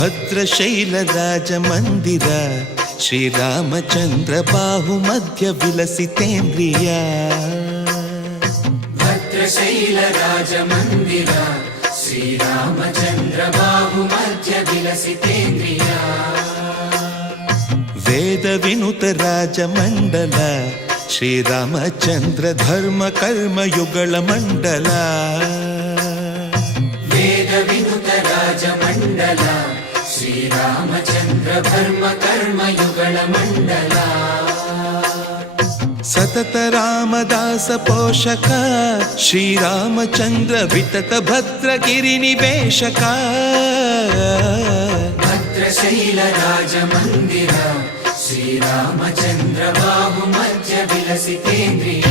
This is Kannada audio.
ಭದ್ರಶೈಲರಾಜಮಂದಿರ ಶ್ರೀರಾಮಚಂದ್ರ ಬಾಹು ಮಧ್ಯ ವಿಲಸಿತೇಂದ್ರಿಯ. ಭದ್ರಶೈಲರಾಜಮಂದಿರ ಶ್ರೀರಾಮಚಂದ್ರ ಬಾಹು ಮಧ್ಯ ವಿಲಸಿತೇಂದ್ರಿಯ. ವೇದ ವಿನುತ ರಾಜಮಂಡಲ ಶ್ರೀರಾಮಚಂದ್ರ ಧರ್ಮ ಕರ್ಮಯುಗಳ ಮಂಡಲ. ವೇದ ವಿನುತ ರಾಜಮಂಡಲ ಶ್ರೀರಾಮಚಂದ್ರ ಧರ್ಮ ಕರ್ಮಯುಗಳ ಮಂಡಲ. ಸತತ ರಾಮದಾಸ ಪೋಷಕ ಶ್ರೀರಾಮಚಂದ್ರ ವಿತತ ಭದ್ರಗಿರಿ ನಿವೇಶಕ. ಭದ್ರಶೈಲ ರಾಜಮಂದಿರ ಶ್ರೀರಾಮಚಂದ್ರ ಬಾಹು ಮಧ್ಯ ವಿಲಸಿತೇಂದ್ರಿಯ.